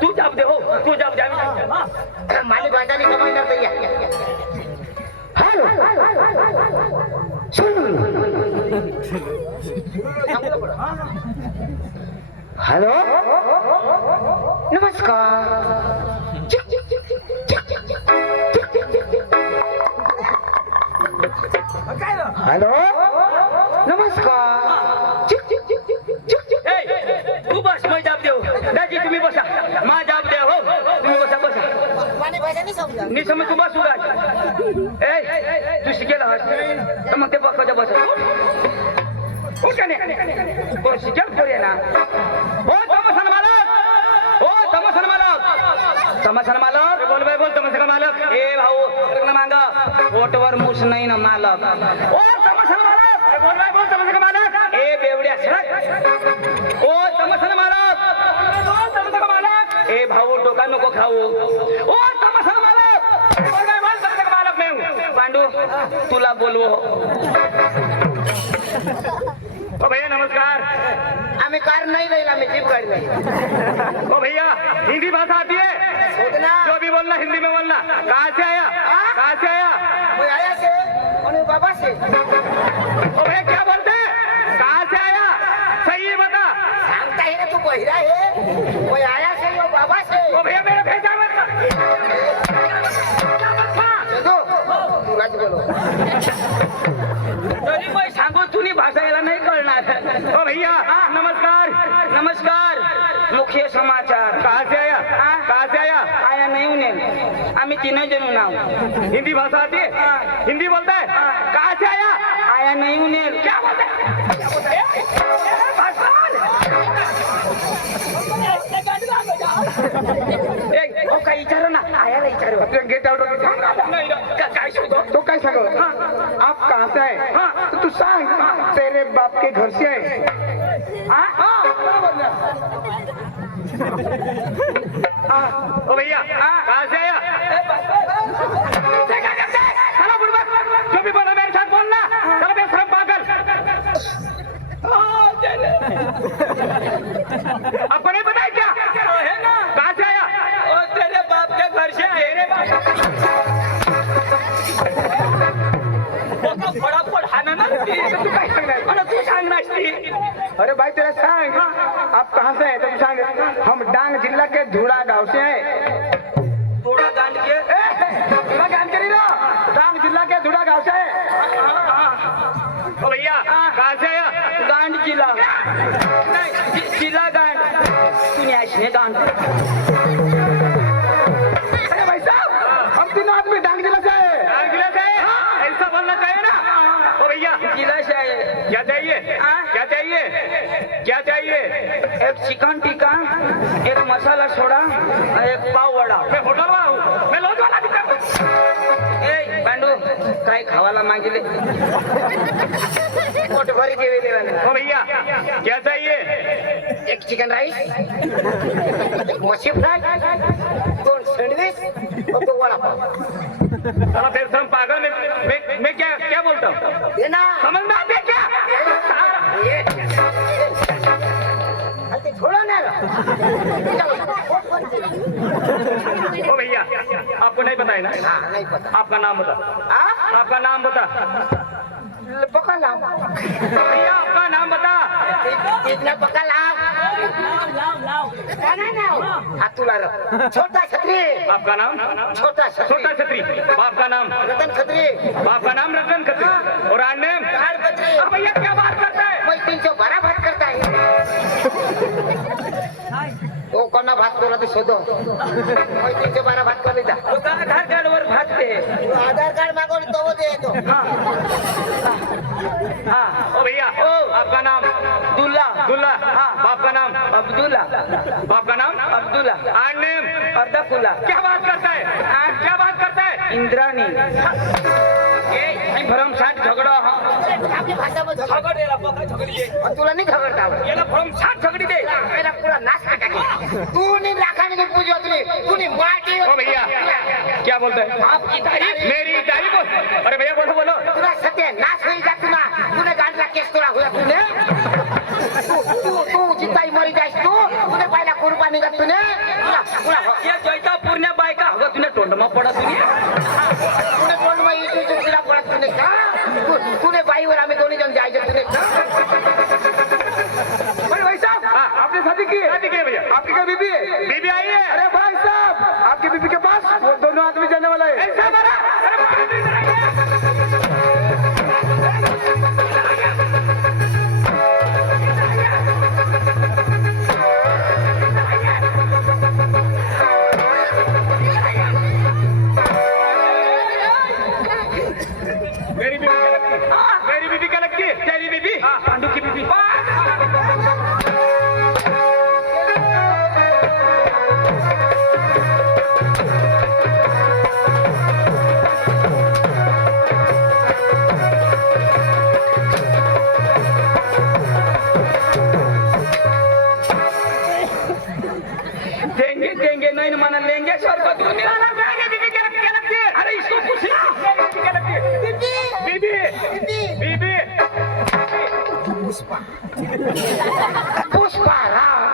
तू जाब दे हो तू जाब दे माझी भाषाने कमाईला तयार हॅलो नमस्कार हॅलो नमस्कार तू बस मैं जाब देव दाजी तुम्ही बसा मा जाब दे हो तुम्ही बसा बसा मी समज तू बस उगा ए तू शिकेला हस मग ते बसा बस हो का नाही कोण शिकेल करूया ना हो तमसन मालक बोल तमसन मालक ए भाऊ रत्न मांगा पोटवर मूस नाही ना मालक ओ तमसन मालक बोल तमसन मालक ए बेवड्या सर ओ तमसन मालक ए भाऊ डोका नको खाऊ ओ तमसन मालक बोल तमसन मालक मैं पांडू तुला बोलवो ओ भैया नमस्कार आम्ही कार नहीं लेला मैं जीप गाड़ी में ओ भैया हिंदी भाषा आती है जो भी बोलना हिंदी में बोलना कहाँ से आया मैं आया से और बाबा से ओ भैया क्या बोलते हैं कहाँ से आया सही है बता सांगता है ना तू बहिरा है मैं आया से वो बाबा से ओ भैया मेरा भेजा मत तुलाच बोलो तरी मैं सांगू तुनी भाषा याला नहीं कळणार ओ भैया नमस्कार मुख्य समाचार कहाँ से आया आया नहीं उन्हें आम्ही तीनों जन नाव हिंदी भाषा आती है हिंदी बोलता है कहाँ से आया नहीं उन्हें क्या बोलता है काही विचारो ना आयाला विचारो गेट आउट काय शोधो तो काय सांगो आप कहाँ से आए तो तू सांग तेरे बाप के घर से आए ओ भैया कहाँ से आया चलो बुढ़बक जो भी बोला मेरे साथ बोलना चलो बेशरम पागल आपको नहीं पता है क्या है ना कहाँ से आया ओ तेरे बाप के घर से तेरे फटाफट हाना ना तू काय सांगणार तू सांगणार अरे भाई तेरा सांग आप कहाँ से हैं तुम सांग हम डांग जिला के धुड़ा गांव से हैं धुड़ा गांव के नहीं डांग जिला के धुड़ा गांव से ओ भैया कहाँ से आया गांड जिला नहीं जिला गांड तूने ऐसे गांड अरे भाई साहब हम तीनों आदमी डांग जिला से ऐसा बोलना चाहिए ना ओ भैया जिला से आए क्या चाहिए एक चिकन टिक्का एक मसाला सोडा एक पाव वडा मैं होटल वाला हूँ मैं लॉज वाला ए पांडू काय खावाला मागिले पोट भरी जेवेले वाले ओ भैया क्या चाहिए एक चिकन राइस मच्छी फ्राई दो सैंडविच और दो वड़ा पाव साला फिर तुम पागल मैं क्या बोलता हूँ समझ में आते क्या छोड़ो ना ओ भैया आपको नहीं पता है ना नहीं पता आपका नाम बता पका लाओ भैया आपका नाम बता इतना पका लाओ हाथ तुला छोटा छत्री। आपका नाम? छोटा छोटा छत्री। बाप का नाम? रतन खत्री। बाप का नाम रतन खत्री। और आने खत्री। भैया क्या बात करता है? मैं 312 भात करता है। वो कोणा भात बोला तो शोधो। मैं 312 भात कर लेता। आधार कार्ड वर भात पे आधार कार्ड मागो तो वो दे दो। हाँ ओ भैया आपका नाम? दुल्ला दुल्ला। हाँ। बाप का नाम? अब्दुल्ला बाप का नाम? अब्दुल्ला आने अर्दकुल्ला क्या बात करता है? क्या बात करता है? इंद्राणी भरमसाठ झगड़ा आपकी भाषा में झगड़। झगड़ेला पका झगड़िए और तुला नहीं झगड़ता आवडत। याला भरमसाठ झगड़ी दे मेरा पूरा नाश कर टाके। तू नहीं राखाने की पूजो तूने माटी। ओ भैया क्या बोलता है? आपकी तारीफ। मेरी तारीफ बोल। अरे भैया बोलो बोलो। तुला सत्य नाश होई जा तुला। तूने गाडला केस तुला हुआ तूने। तू जिताई मरी जाईस तूने पहिला कुर्बानी का तूने। तुला या जयता पूर्ण बायका हवं तुने तोंडमा पडा तुम्ही तूने कोण मग इथे तुला पडत तूने का? तूने बाईवर आम्ही दोन्ही जण जायचे तूने का? भाई भाई साहब आपने शादी की है? शादी की है भैया। आपकी क्या बीबी है? बीबी आई है। अरे भाई साहब आपकी बीबी के पास वो दोनों आदमी जाने वाला है। ऐसा मारा। मेरी बीबी क्या लगती है? तेरी बीबी? हाँ पांडु की बीबी। देंगे देंगे नहीं माना लेंगे स्वर्ग दुनिया बीबी क्या लगती है? अरे इसको पूछना बीबी क्या लगती है? बीबी बीबी पुष्पाराव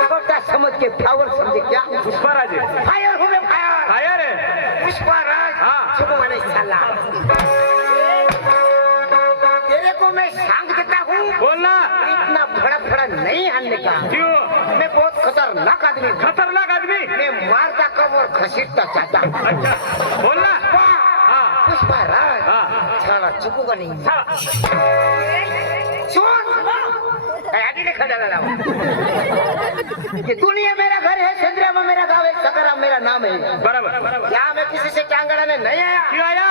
छोटा समझ के फ्लावर समझे क्या? पुष्पाराज है। फायर हो गए फायर। फायर है। पुष्पाराज हाँ। शुभ माने साला। तेरे को मैं सांग देता हूँ बोलना। इतना फड़ा फड़ा नहीं हारने का। क्यों? मैं बहुत खतरनाक आदमी हूँ। खतरनाक आदमी। मैं मारता कब और घसीटता चाहता। अच्छा बोलना। हाँ। पुष्पाराज हाँ। साला चुकूगा नहीं। हाँ। सुन आगे देखा जा रहा हूँ। ये दुनिया मेरा घर है, चंद्रिया में मेरा गाँव है, सकरा मेरा नाम है। बराबर। यहाँ मैं किसी से चांगड़ाने नहीं आया। क्यों आया?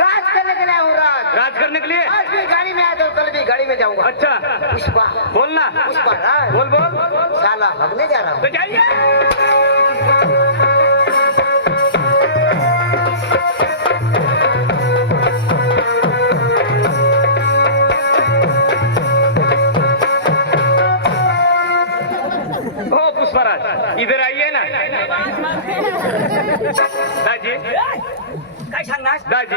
राज करने के लिए आया हूँ। राज करने के लिए? आज भी गाड़ी में आया तो कल भी गाड़ी में जाऊंगा। अच्छा पुष्पा बोलना। पुष्पा राज बोल बोल। साला हगने जा रहा हूँ। तो जाइए। ओ पुष्पराज इधर आइए ना। दाजी काय सांगणार दाजी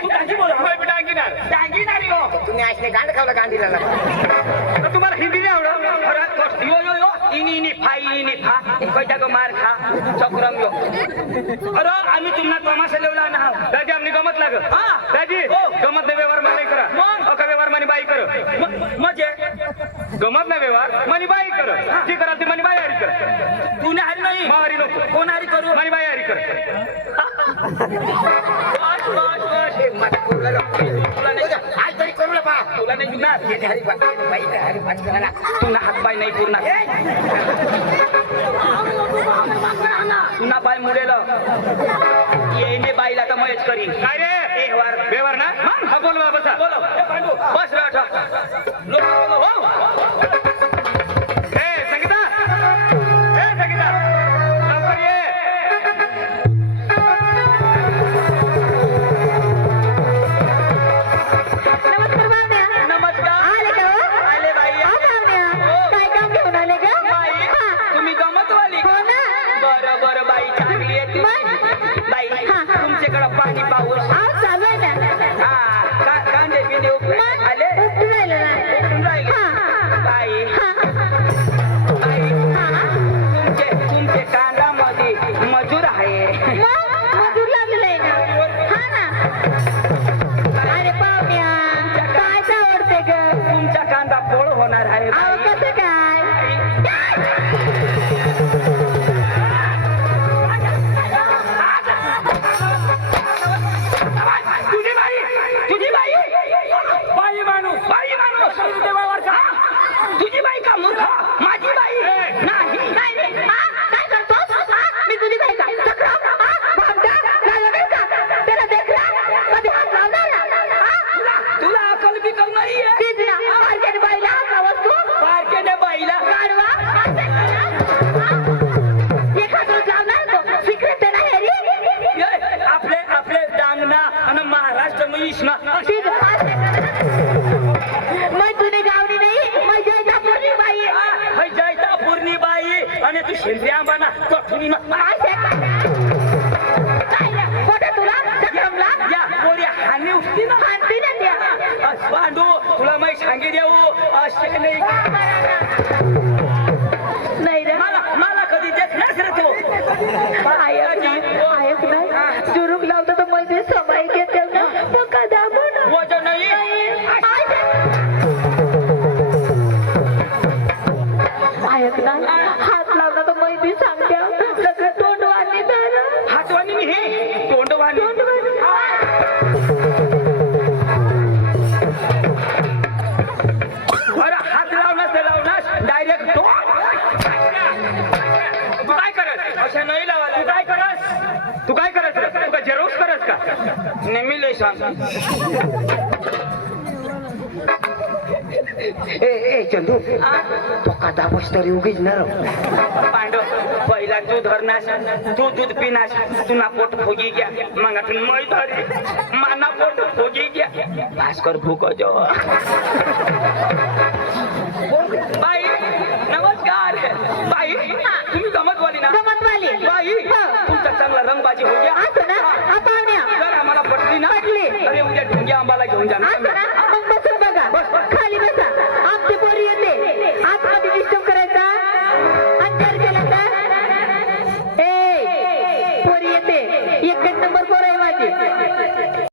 तू कांची बोल मैं भी डांगी ना। डांगी नारी हो तुम्ही आज गांड खावला गांडीला तो तुम्हाला हिंदी नहीं आवड़ा? अरे यो यो यो इनी इनी फाई इनी फा कोयता को मार खा चक्रम यो अरे आम्ही तुम्हाला तमाशा लेवला ना दाजी आमनी गमत लाग। हाँ। दाजी हो. गमत नाही व्यवहार मानी करा। मग? अका व्यवहार मानी बाई कर। मजे गमत नाही व्यवहार मानी बाई कर। जी करा ती मानी बाई हरी कर। तूने हरी नाही मारी नको। कोण हरी करू मानी बाई हरी कर। बस बस बस आज तरी करू बा. तुला नाही जुणार येते हरी पाठ बाई हरी पाठ करायला. तुला हात पाय नाही पूर्ण तुला पाय मुडेल येणे बाईला तर मयच करी काय रे? व्यवहार व्यवहार ना? हा बोल बाबा बसा. बोलो बस रे अठा हो ए संगीता लवकर ये. नमस्कार बावड्या. नमस्कार आले का हो? आले बाई हा बावड्या. काय काम घेऊन आले का? बाई हा. तुम्ही गमत वाली हो ना. बरं बरं बाई चांगली आहे तुम्ही बाई तुमच्याकडे पाणी पाऊस आज चालू आहे ना. हा कांदे पिंदे उपले आले उपटून राहिलं ना. कुठून राहिले हा. बाई हा. बाई हा. तुमचे कांदामध्ये मजूर आहे मग मजूर लागलेलं आहे ना. हा ना. अरे बावड्या, काय आवडते ग? तुमचा कांदा पोळ होणार आहे अहो कसं काय? ना महाराष्ट्र में इसना ठीक है मैं तुने गावनी नाही मैं जैतापूरची बाई आहे. है जैता पूर्णी बाई आणि तू शेंद्र्या बना कठुनी काय खोटं तुला जमला या पोरी हानी उठती ना आणती ना त्या पांडू तुला मी सांगी देऊ असे नाही नाही रे मला मला कधी देखण्यास रे तू ऐक नाही जुरूक लावतो तर मध्ये समाई घेते ना मग का दाबो ना वजन नाही ऐक ना हात लावला तर मै सांगते सगळं तोंड वाणी हातवानी हे तोंडवानी अरे हात लावणार डायरेक्ट तू काय करत अशा नाही लावायला तू काय करस तू काय करस रे? तू काय झेरॉक्स करस का नेहमी लय सांग ए चंदू तो का दाबस तरी उगीच नरम पांडव पहिला तू धरनास तू दूध पिनास तू ना पोट फुगी गया मागातून मै धरी माना पोट फुगी गया भास्कर भूक जो बाई